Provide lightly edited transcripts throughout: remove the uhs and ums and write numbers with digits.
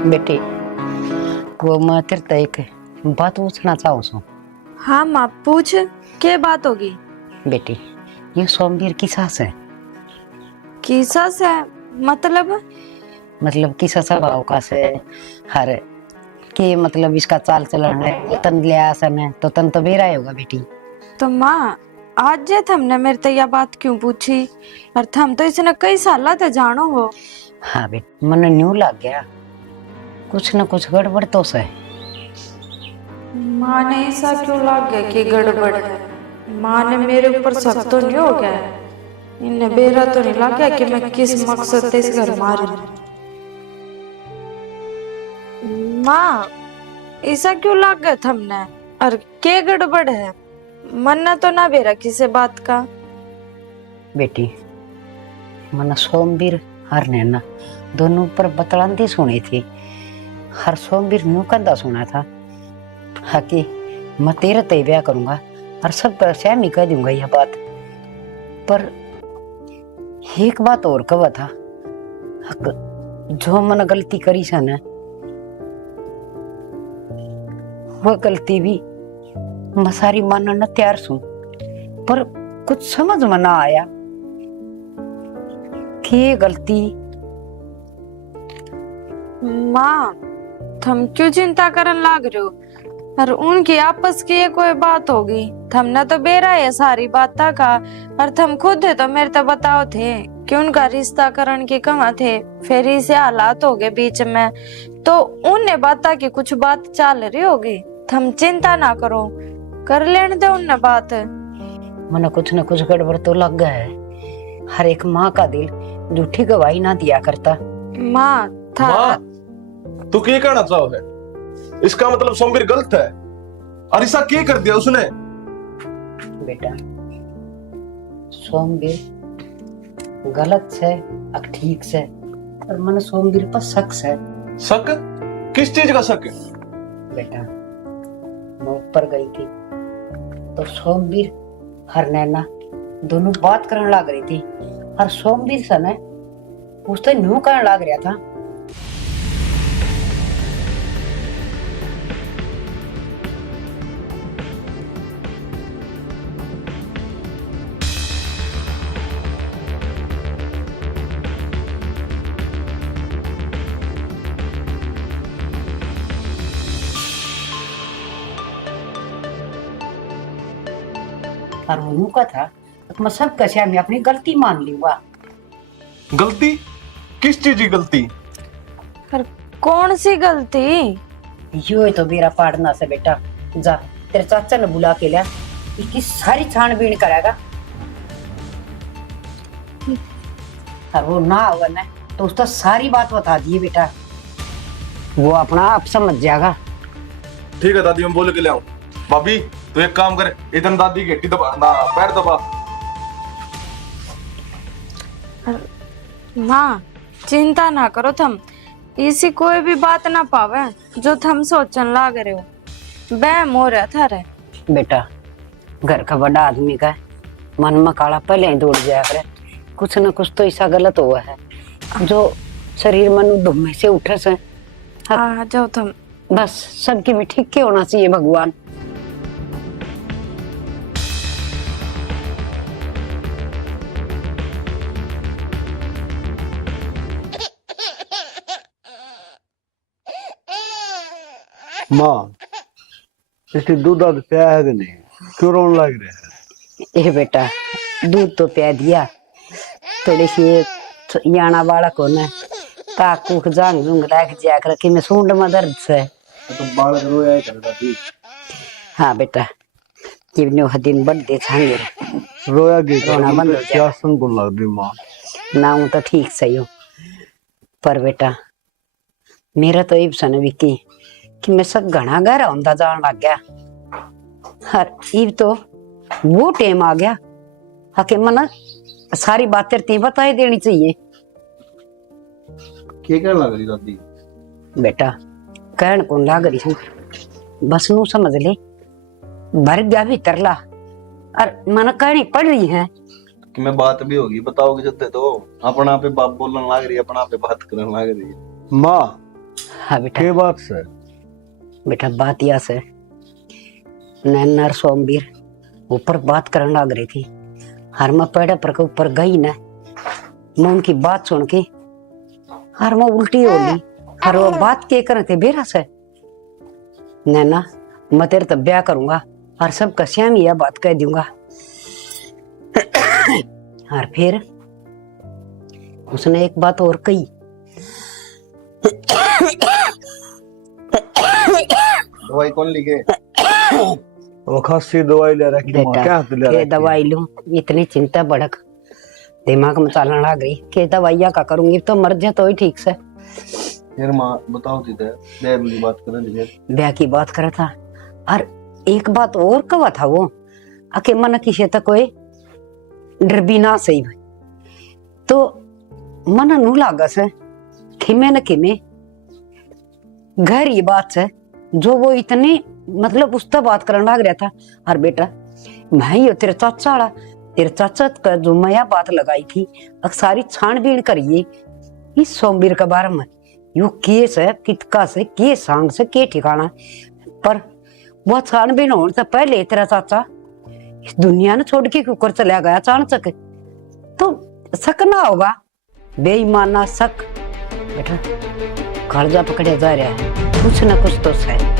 बेटी वो मैं तेरे ते एक बात पूछना चाहूँ सो। हाँ माँ पूछ, क्या बात होगी? बेटी ये सोमवीर की सास है, किसा से? मतलब? मतलब किसा स्वभाव का से हर के मतलब इसका चाल चलन है तन लिया सन है तो तन तो बेरा ही होगा बेटी। तो माँ आज जे थमने मेरे ते यह बात क्यों पूछी? और थम तो इसने कई साल ते जानो हो। हाँ बेटी मन न्यू लग गया कुछ न कुछ गड़बड़ तो से। माँ ने ऐसा क्यों लग गया कि गड़बड़ है? माँ ने मेरे ऊपर शक तो नहीं हो गया? इन्हें बेरा तो नहीं लग गया कि मैं किस मकसद से इस घर में आ रही हूँ? माँ ऐसा क्यों लग गया थमने? और क्या गड़बड़ है? मन्ना तो ना बेरा किसे बात का। बेटी मन सोमवीर हर नैना दोनों पर बतलांदी सुनी थी। हर सोमवीर न्यू कंधा सुना था हाँ कि मैं तेरे ते ब्याह करूंगा और सब पर सहमी कह दूंगा यह बात। पर एक बात और कहा था जो मन गलती करी सा न वह गलती भी मैं सारी मानने न तैयार सू। पर कुछ समझ में ना आया कि ये गलती। माँ थम क्यों चिंता करन लाग रहे हो? और उनकी आपस की ये कोई बात होगी? थमने तो बेरा है सारी बाता का। और थम खुद है तो मेरे तो बताओ थे कि उनका रिश्ता करन के कहाँ थे, फिर इसे हालात हो गए बीच में तो उनने बाता की कुछ बात चल रही होगी। थम चिंता ना करो, कर लेने दो उनने बात। मन कुछ न कुछ गड़बड़ तो लग गया है। हर एक माँ का दिल झूठी गवाही ना दिया करता। माँ था माँ तू क्या कहना चाहो है? इसका मतलब सोमवीर गलत है और ऐसा क्या कर दिया उसने? बेटा सोमवीर गलत से अब ठीक से और मन सोमवीर पर शक है। शक? किस चीज का शक है? बेटा मैं ऊपर गई थी तो सोमवीर हर नैना दोनों बात करने लग रही थी और सोमवीर सन है उससे न्यू करने लग रहा था। और वो यूं का था तो मैं सब कैसे मैं अपनी गलती मान लूंगा। गलती? किस चीज की गलती? पर कौन सी गलती? यो ही तो मेरा पाड़ना से बेटा। जा तेरे चाचा ने बुला के लिया इसकी सारी छानबीन करेगा और वो ना होगा ना तो उसका सारी बात बता दी बेटा। वो अपना आप समझ जाएगा। ठीक है दादी, मैं बोल के ले आऊं। भाभी तू एक काम कर, इधर दादी की हड्डी दबा ना, पैर दबा। माँ चिंता ना करो थम, इसी कोई भी बात ना पावे जो थम सोचन लाग रहे हो। बैम हो रहा था रे बेटा घर का बड़ा आदमी का मन में काला पहले ही दौड़ जाया करे। कुछ न कुछ तो ऐसा गलत हुआ है जो शरीर मन धुम्मे से उठे से। आ जाओ थम। बस सबके भी ठीक के होना चाहिए भगवान। माँ इसकी दूध दाद पिया है कि नहीं? क्यों रोने लग रहे हैं? ए बेटा दूध तो पिया दिया थोड़ी सी याना बालक होना ताकू जांग जुंग लाग जाया कर कि मैं सूंड में दर्द से। तो बालक रोया ही करता थी। हाँ बेटा जीवने दिन बढ़ते छांगे रोया की रोना बंद हो क्या को लग रही माँ? ना हूं तो ठीक सही हो। पर बेटा मेरा तो ये सन विकी कि मैं सब घना गहरा होता जान लग गया। हर इब तो वो टाइम आ गया हके मन सारी बातें ती बताई देनी चाहिए। क्या लग रही दादी? बेटा कहन कौन लाग रही हूँ बस नू समझ ले भर गया भी तरला और मन कहनी पड़ रही है कि मैं बात भी होगी बताओगे जब तो अपना पे बाप बोलने लग रही है, अपना पे बात करने लग रही है। माँ हाँ बेटा। के बात से? बेटा बात यह से नैना और सोमवीर ऊपर बात करने लग रही थी। हर मैं पेड़ पर के ऊपर गई ना, मैं उनकी बात सुन के हर मैं उल्टी हो ली। हर वो बात के करे थे बेरा से, नैना मैं तेरे तब ब्याह करूंगा और सब कस्या में यह बात कह दूंगा। और फिर उसने एक बात और कही। दवाई कौन लिखे? वो खांसी दवाई ले रखी मां, बेटा क्या ले के रखी? दवाई लूं, इतनी चिंता भड़क दिमाग में चलने लग गई कि दवाइयां का करूंगी तो मर जा तो ही ठीक से। फिर माँ बताओ थी ब्याह की बात करें थे। ब्याह की बात करा था और एक बात और कहा था वो आके मन किसे तक कोई डर भी ना सही भाई तो मन नू लागा से खिमे न खिमे घर ये बात से जो वो इतने मतलब उससे बात करने लग रहा था। और बेटा मैं ही तेरे चाचा का जो मैं बात लगाई थी सारी छानबीन करिए इस सोमवीर के बारे में, यो केस है कितका से के सांग से के ठिकाना, पर वो छानबीन होने से पहले तेरा चाचा इस दुनिया ने छोड़ के क्यों चला गया अचानक, तो शक ना होगा बेईमाना शक। बेटा कालजा पकड़े जा रहा है, कुछ ना कुछ तो है।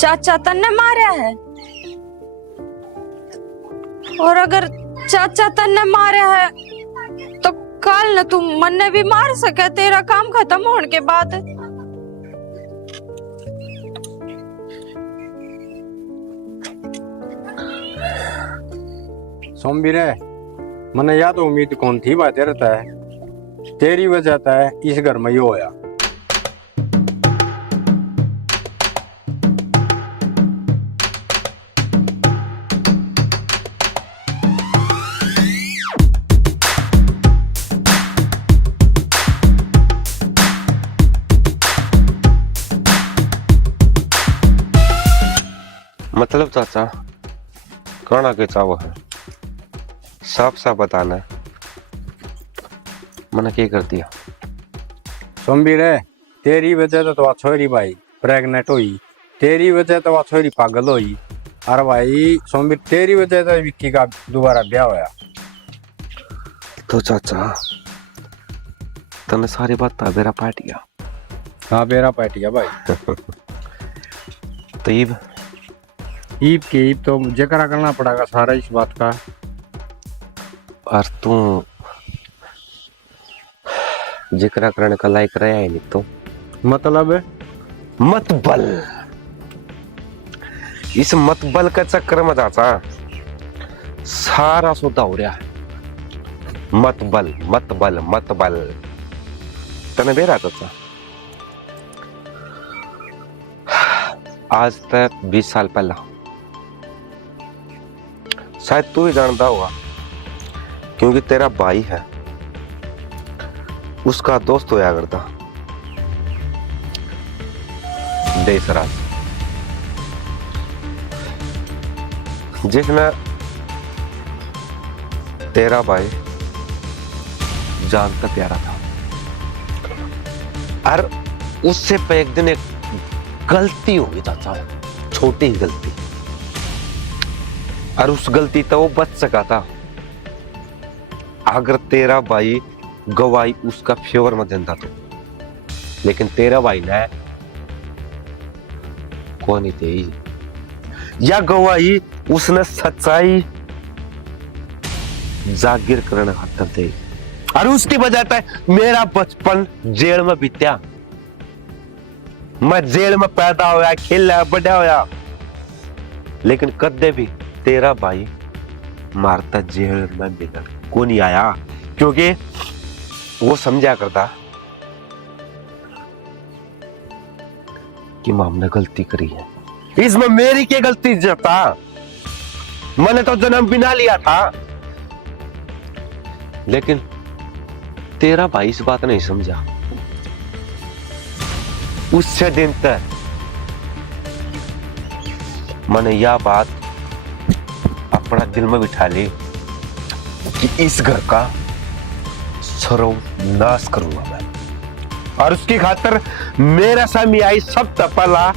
चाचा तन्ने मारा है, और अगर चाचा तन्ने मारा है तो कल न तुम मन्ने भी मार सके तेरा काम खत्म होने के बाद। सोमवीर मने या तो उम्मीद कौन थी बात रहता है तेरी वजह है इस घर में यो होया। मतलब चाचा कहना के चाहो है, साफ साफ बताना है। मैंने क्या कर दिया? सोमवीर तेरी वजह तो वह छोरी भाई प्रेग्नेंट हुई, तेरी वजह तो वह छोरी पागल हुई, और भाई सोमवीर तेरी वजह तो विक्की का दोबारा ब्याह होया। तो चाचा तने सारी बात बेरा पाट गया। हाँ बेरा पाट गया भाई। तो ईब के ईब तो जकरा करना पड़ेगा सारा इस बात का। और तू जिक्र करने का लायक रहा है नहीं तो मतलब मतबल, इस मतबल का चक्कर में चाचा सारा सौदा हो रहा है। मत बल मत बल मत बल। तने बेरा तो था आज तक 20 साल पहला, शायद तू ही जानता होगा क्योंकि तेरा भाई है, उसका दोस्त होया करता देसराज, जिसमें तेरा भाई जान का प्यारा था। और उससे पे एक दिन एक गलती हो गई था, छोटी गलती, और उस गलती तो वो बच सका था अगर तेरा भाई गवाही उसका फेवर में देता तो। लेकिन तेरा भाई ने कौन ही थे या गवाही उसने सच्चाई जागिर करने खातर थे, और उसकी वजह से मेरा बचपन जेल में बीत्या। मैं जेल में पैदा होया, खेला, बड़ा होया, लेकिन कदे भी तेरा भाई मारता जेल में मिलने को नहीं आया, क्योंकि वो समझा करता कि हमने गलती करी है। इसमें मेरी क्या गलती था? मैंने तो जन्म बिना लिया था। लेकिन तेरा भाई इस बात नहीं समझा। उससे दिन तक मैंने यह बात अपना दिल में बिठा ली कि इस घर का सर्वनाश करूंगा मैं, और उसकी खातर मेरा सामने आई सब पहला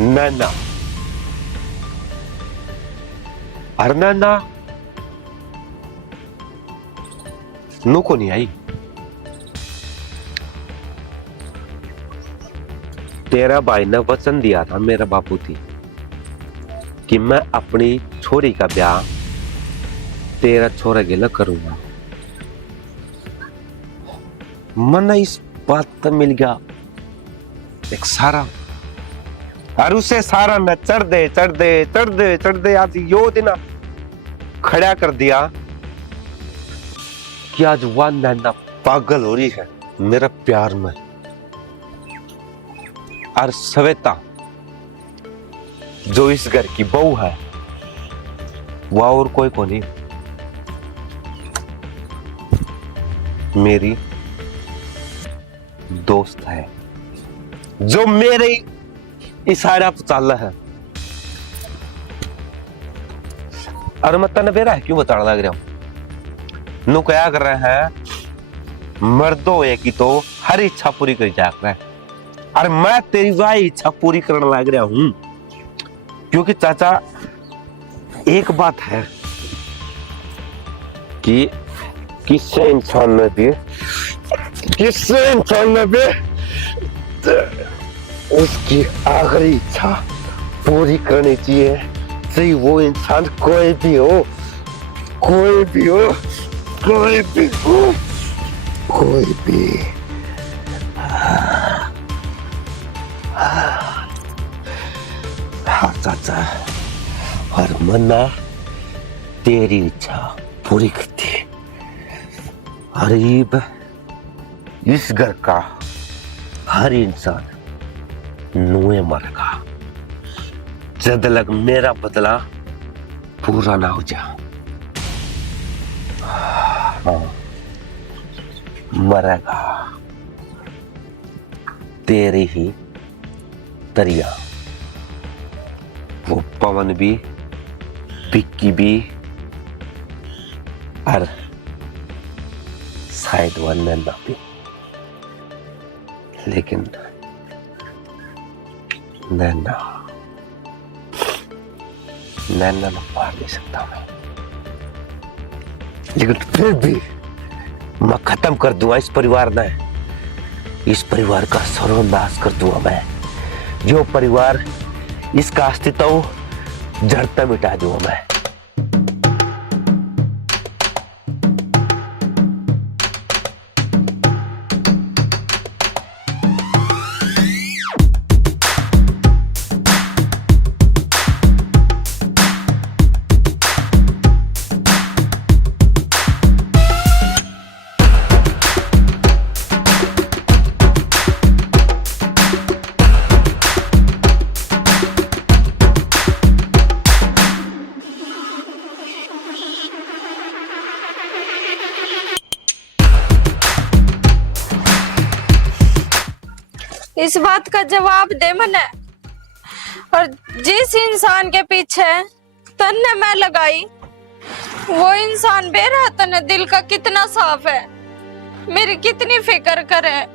नैना। और नैना नू को नहीं आई। तेरा भाई ने वचन दिया था मेरा बापू थी कि मैं अपनी छोरी का ब्याह तेरा छोरा गेला करूंगा। मन इस बात तक मिल गया एक सारा, और उसे सारा न चढ़ दे आज यो दिन खड़ा कर दिया कि आज वह नैना पागल हो रही है मेरा प्यार में। और श्वेता जो इस घर की बहू है वह और कोई को नहीं, मेरी दोस्त है जो मेरे इशारा पर चल रहा है। और मैं तने बेरा है क्यों बताने लग रहा हूं? नु क्या कर रहे हैं मर्दों एक ही तो हर इच्छा पूरी कर जा रहा है, और मैं तेरी वह इच्छा पूरी करने लग रहा हूं। क्योंकि चाचा एक बात है कि किससे इंसान ने भी उसकी आखिरी इच्छा पूरी करनी चाहिए, चाहे वो इंसान कोई भी हो। हाँ चाचा, और मन्ना तेरी इच्छा पूरी करती। गरीब इस घर का हर इंसान नुए मरेगा जब तक मेरा बदला पूरा ना हो जा। हाँ, मरेगा तेरी ही तरिया। वो पवन भी, पिक्की भी, और शायद वह नन्ना भी। लेकिन नैना न पार नहीं सकता मैं, लेकिन फिर भी मैं खत्म कर दूंगा इस परिवार ने। इस परिवार का सर्वनाश कर दूंगा मैं। जो परिवार इसका अस्तित्व जड़ तक मिटा दूंगा मैं। इस बात का जवाब दे मने। और जिस इंसान के पीछे तन्ने मैं लगाई, वो इंसान बेरा तन्ने दिल का कितना साफ है, मेरी कितनी फिक्र करे,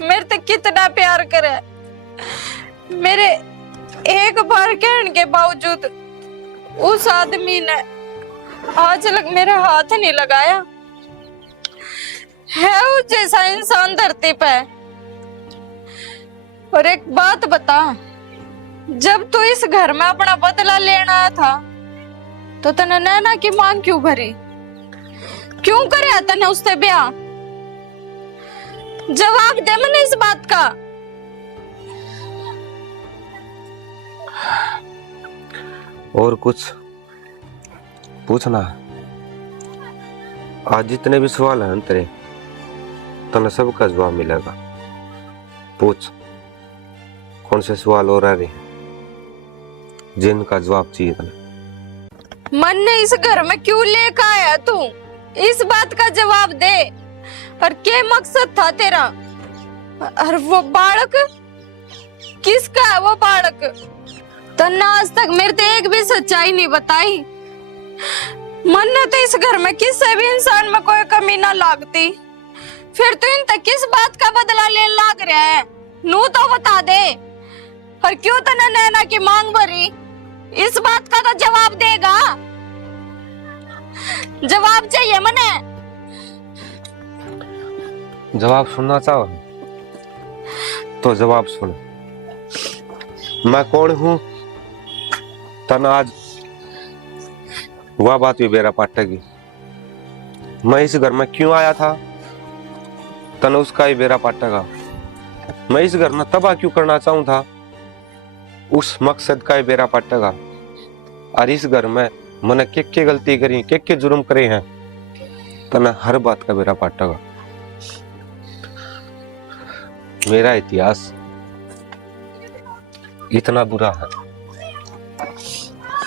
मेरे तक कितना प्यार करे। मेरे एक बार कहने के बावजूद उस आदमी ने आज तक मेरा हाथ नहीं लगाया। है उस जैसा इंसान धरती पे। और एक बात बता, जब तू इस घर में अपना बदला लेना आया था तो तने नैना की मांग क्यों भरी? क्यों करे तने उससे ब्याह? जवाब दे मैंने इस बात का। और कुछ पूछना है? आज जितने भी सवाल हैं तेरे, तने सबका जवाब मिलेगा। पूछ, कौन से सवाल और आ रहे हैं जिनका जवाब चाहिए तने? मन ने इस घर में क्यों लेकर आया तू? इस बात का जवाब दे। और क्या मकसद था तेरा? और वो बालक किसका है? वो बालक तन्ने आज तक मेरे ते एक भी सच्चाई नहीं बताई। मन ने तो इस घर में किसी भी इंसान में कोई कमी ना लागती, फिर तू इन तक किस बात का बदला ले लाग रहा है? नू तो बता दे। और क्यों तने नैना की मांग भरी? इस बात का तो जवाब देगा। जवाब चाहिए मने। जवाब सुनना चाहो तो जवाब सुन। मैं कौन हूं तन आज वह बात भी बेरा पाटेगी। मैं इस घर में क्यों आया था तन उसका ही बेरा पाटेगा। मैं इस घर में तबाह क्यों करना चाहूं था, उस मकसद का ही बेरा पाटेगा। और इस घर में मैंने के गलती करी, के जुर्म करे हैं, तना हर बात का बेरा पाटेगा। मेरा इतिहास इतना बुरा है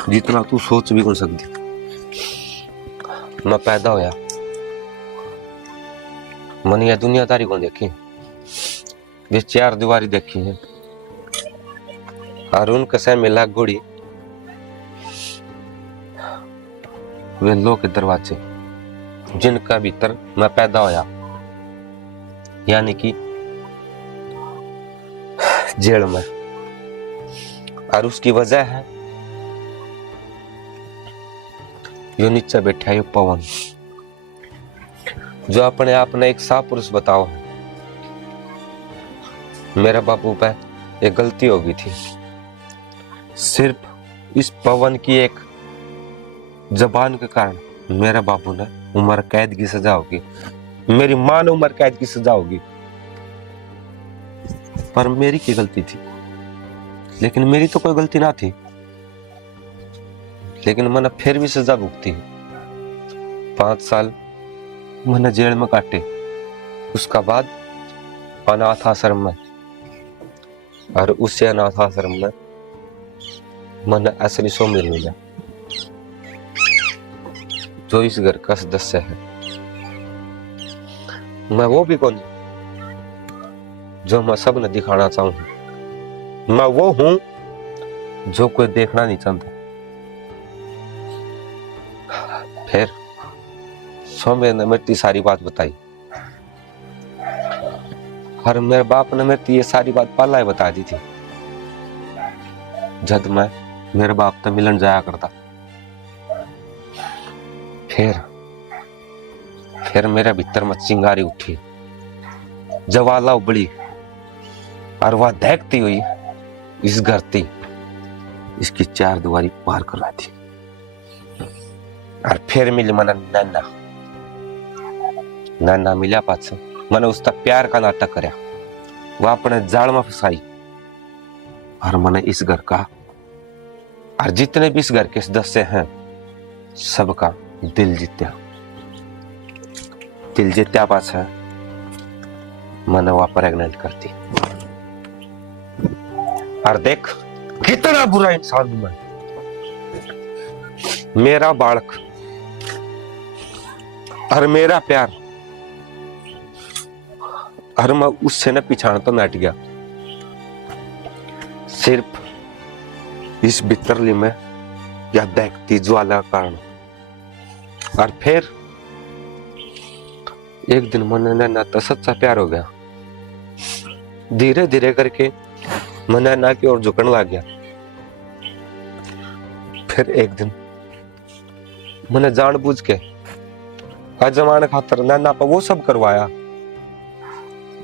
जितना तू सोच भी नहीं सकती। मैं पैदा होया, मैंने यह दुनियादारी को देखी, वे चार दीवारी देखी है, और उनके सह में लाख गोड़ी, वे लोह के दरवाजे जिनका भीतर मैं पैदा होया, यानी कि जेल में। और उसकी वजह है जो नीचे बैठा है पवन, जो अपने आप ने एक साफ पुरुष बताओ है। मेरा बापू पे एक गलती हो गई थी, सिर्फ इस पवन की एक जबान के कारण मेरे बापू ने उम्र कैद की सजा होगी, मेरी मां ने उम्र कैद की सजा होगी। पर मेरी क्या गलती थी? लेकिन मेरी तो कोई गलती ना थी, लेकिन मैंने फिर भी सजा भुगती। 5 साल मैंने जेल में काटे, उसका बाद अनाथ आश्रम में, और उसी अनाथ आश्रम में मैंने असली सोमिर मिला, जो इस घर का सदस्य है। मैं वो भी कौन जो मैं सब ने दिखाना चाहूं, मैं वो हूं जो कोई देखना नहीं चाहता। फिर सोमेर ने मेरी सारी बात बताई, और मेरे बाप ने मेरी ये सारी बात पहला ही बता दी थी, जब मैं मेरे बाप तो मिलन जाया करता। फिर मेरे भीतर में चिंगारी उठी, जवाला उबली, और वह देखती हुई इस घर थी, इसकी 4 दीवारी पार कर रही थी। और फिर मिली मैंने नैना मिला पास, मैंने उसका प्यार का नाटक कराया, वह अपने जाल में फंसाई, और मैंने इस घर का और जितने भी इस घर के सदस्य हैं सबका दिल जीत्या पास है। मैंने वह प्रेग्नेंट करती, और देख कितना बुरा इंसान हूं मैं। मेरा बालक और मेरा प्यार, और मैं उससे न पिछाड़ तो बैठ गया। सिर्फ इस बितरली में या देखती ज्वाला कारण। और फिर एक दिन मन नैना तो सच्चा प्यार हो गया। धीरे धीरे करके मन नैना की ओर झुकने लग गया। फिर एक दिन मैंने जानबूझ के अजमाने खातर नैना पर वो सब करवाया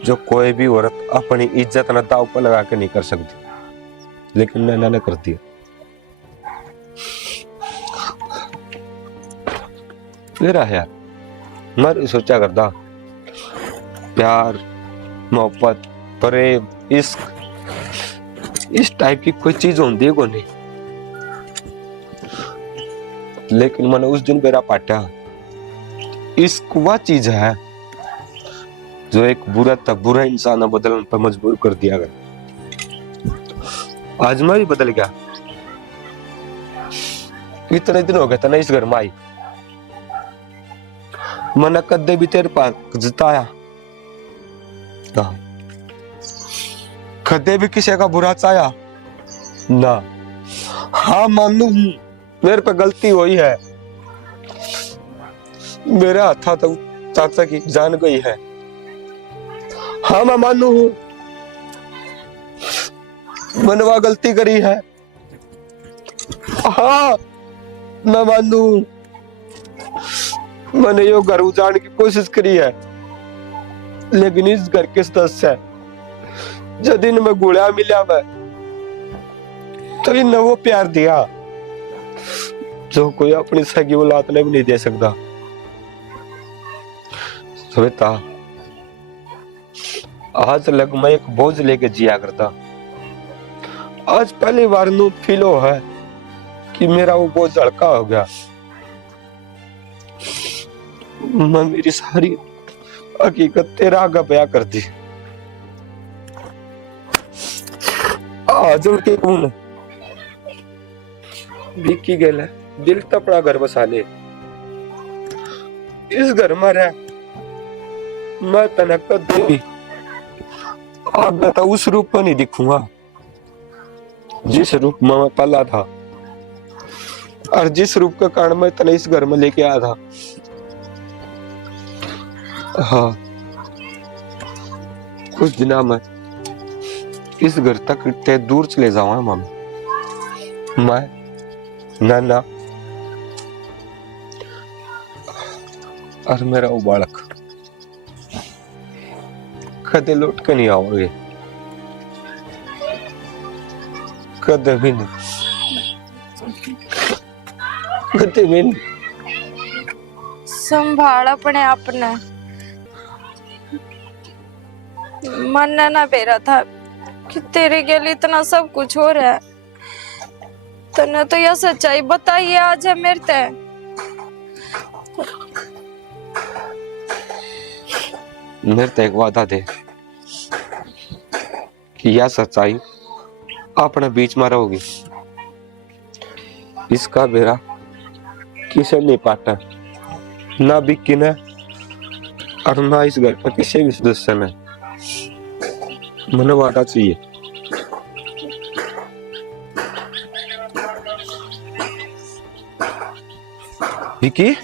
जो कोई भी औरत अपनी इज्जत न दांव पर लगा के नहीं कर सकती, लेकिन नैना ने कर दिया। मेरा यार मैं सोचा करता प्यार, मोहब्बत, प्रेम, इश्क इस टाइप की कोई चीज होती है को नहीं, लेकिन मैंने उस दिन मेरा पाटा इश्क वह चीज है जो एक बुरा तक बुरा इंसान बदलने पर मजबूर कर दिया गया। आज मैं भी बदल गया। इतने दिन हो गए था ना इस घर में आई, मैंने कदे भी तेरे पास जताया कदे भी किसी का बुरा चाया ना। हाँ मानू हूं मेरे पे गलती हुई है, मेरे हाथा तो चाचा की जान गई है। हाँ मैं मानू हूं मैंने वह गलती करी है। हाँ मैं मानू मैंने यो घर उजाड़ने की कोशिश करी है, लेकिन इस घर के सदस्य है जब दिन में गुड़िया मिला मैं तो इन वो प्यार दिया जो कोई अपनी सगी औलाद ने भी नहीं दे सकता। सविता आज लग मैं एक बोझ लेके जिया करता, आज पहली बार नू फील हो है कि मेरा वो बोझ हल्का हो गया। मैं मेरी सारी हकीकत तेरा आगे बयां कर दी। आज उनके कौन विक्की गेल है, दिल तो अपना घर बसा ले, इस घर में रह, मैं तनक देवी अब तो उस रूप में नहीं दिखूंगा जिस रूप में मैं पला था और जिस रूप का कारण मैं तने इस घर में लेके आया था। हाँ कुछ दिना में इस घर तक इतने दूर चले जाऊंगा मम्मी, मैं नाना और मेरा वो बालक कदे लौट के नहीं आओगे, कदे भी नहीं, कदे भी नहीं। संभाल अपने आपने। मन ना बेरा था कि तेरे के लिए इतना सब कुछ हो रहा है, तने तो यह सच्चाई बताइए आज है मेरे ते। मेरे तो एक वादा दे कि यह सच्चाई अपने बीच में रहोगी, इसका बेरा किसे नहीं पाटा, ना बिक्की ने और ना इस घर का किसी भी सदस्य ने। मुझे वादा चाहिए। विकी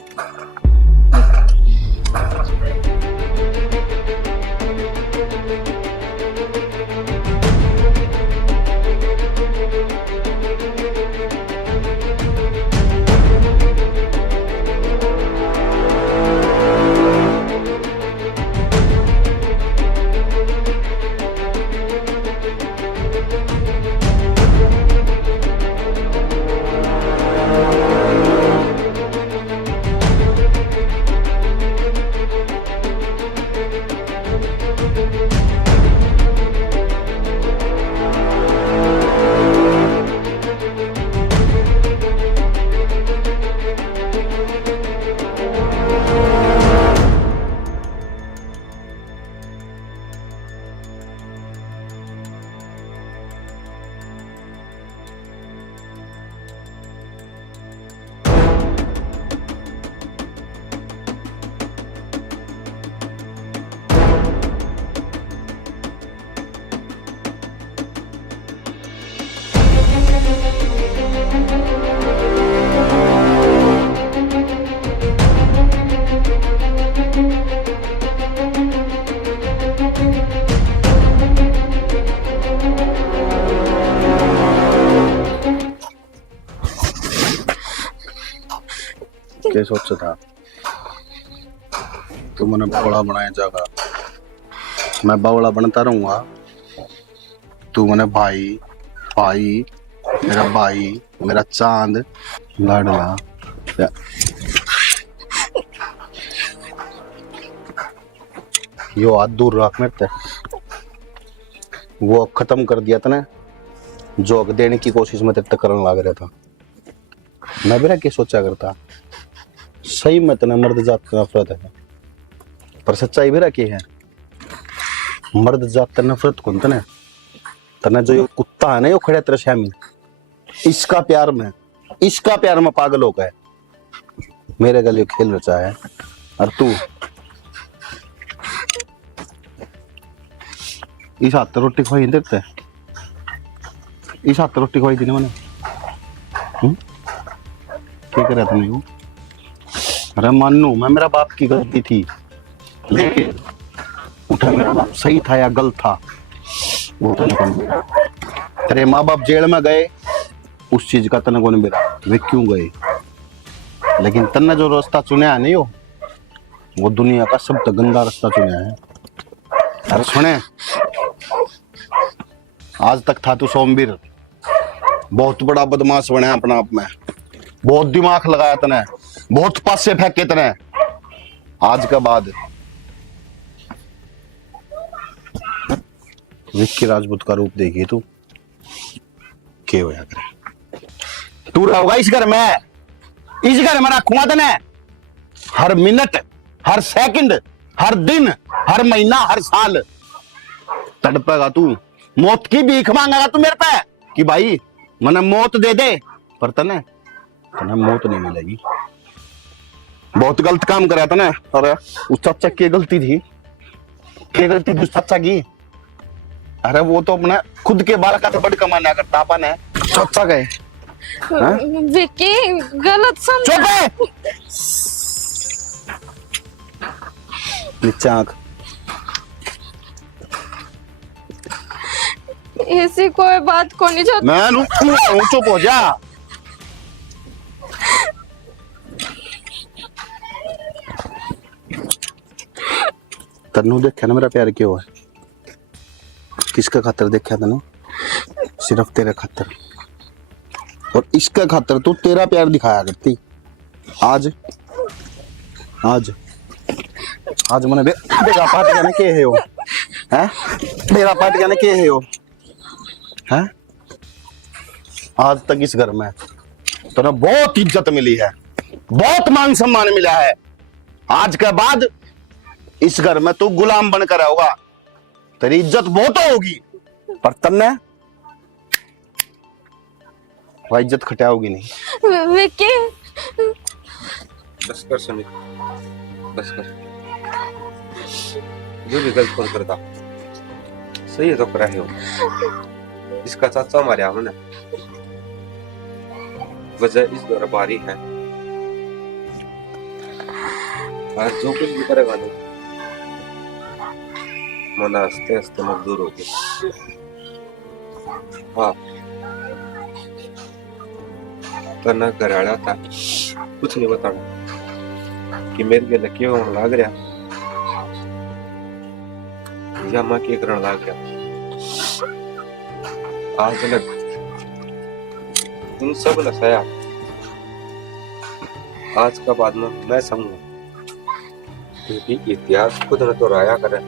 क्या सोचा था तू मैंने बड़ा बनाया जागा, मैं बावड़ा बनता रहूंगा। तू मैंने भाई भाई मेरा भाई मेरा चांद लाडला। यो हाथ दूर रख मेरे, वो खत्म कर दिया तने, जोक देने की कोशिश में तेरे तक करने लग रहा था। मैं भी क्या सोचा करता, सही में तने मर्द जात का नफरत है, पर सच्चाई भी रखी है मर्द जात का नफरत कौन तने तने जो ये कुत्ता है ना यो खड़े तेरे शामिल, इसका प्यार में पागल हो गए, मेरे गले खेल रचा है। और तू इस हाथ रोटी खुआई देते, इस हाथ रोटी खुआई थी ना मैंने, क्या कर रहा था मैं? अरे मानू मैं मेरा बाप की गलती थी, लेकिन उठा मेरा बाप सही था या गलत था वो तो नहीं। तेरे माँ बाप जेल में गए उस चीज का तने को नहीं मिला, वे क्यों गए, लेकिन तन्ने जो रास्ता चुना है नहीं वो दुनिया का सबसे गंदा रास्ता चुना है। अरे सुने, आज तक था तू सोमवीर, बहुत बड़ा बदमाश बना अपना आप में, बहुत दिमाग लगाया तने, बहुत पासे फेंके तने। आज का बाद विक्की राजपूत का रूप देखिए तू क्या होया करे। तू रहोगा इस घर में, इस घर में रखूंगा तने, हर मिनट हर सेकंड हर दिन हर महीना हर साल तड़पेगा तू, मौत की भीख मांगेगा तू मेरे पे कि भाई मैंने मौत दे दे, पर तने मौत नहीं मिलेगी। बहुत गलत काम कराया था ना, और उस चाचा की गलती थी, क्या गलती थी उस चाचा की? अरे वो तो अपना खुद के बाल का तो बड़ कमाना करता अपन है, चाचा गए विक्की गलत समझ। चुप है, नीचे आंख। ऐसी कोई बात को नहीं जो मैं चुप हो जा। तन्नू देखा ना मेरा प्यार क्यों है, किसका खातर देखा तन्नू? सिर्फ तेरे खातर, और इसका खातर तू तेरा प्यार दिखाया करती। आज आज आज मैंने बेरा पाट कहने के है हो, हैं बेरा पाट कहने के है हो, हैं आज तक इस घर में तो बहुत इज्जत मिली है, बहुत मान सम्मान मिला है। आज के बाद इस घर में तू गुलाम बनकर रहोगा, तेरी इज्जत बहुत होगी, पर तन्ने वह इज्जत खटाओगी नहीं। विक्की बस कर सुनी, बस कर, जो भी गलत फोन करता सही है तो करा ही हो। इसका चाचा हमारे हमने वजह इस दरबारी है, आज जो कुछ भी करेगा नहीं मना हंसते हंसते मजदूर हो गए। हाँ करना कराड़ा था, कुछ नहीं बताना कि मेरे के लकी होने लग रहा या मैं क्या करने लग रहा। आज लग तुम सब नसाया, आज का बाद में मैं समझू क्योंकि इतिहास खुद न तो राया करे,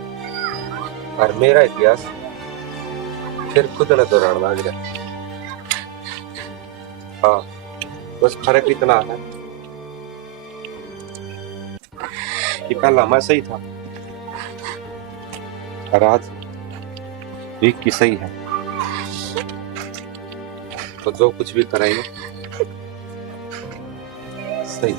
और मेरा इतिहास फिर खुद न दोहराने लग रहा। हाँ बस फर्क इतना है कि पहला मैं सही था और आज विक्की सही है, तो जो कुछ भी करेंगे सही।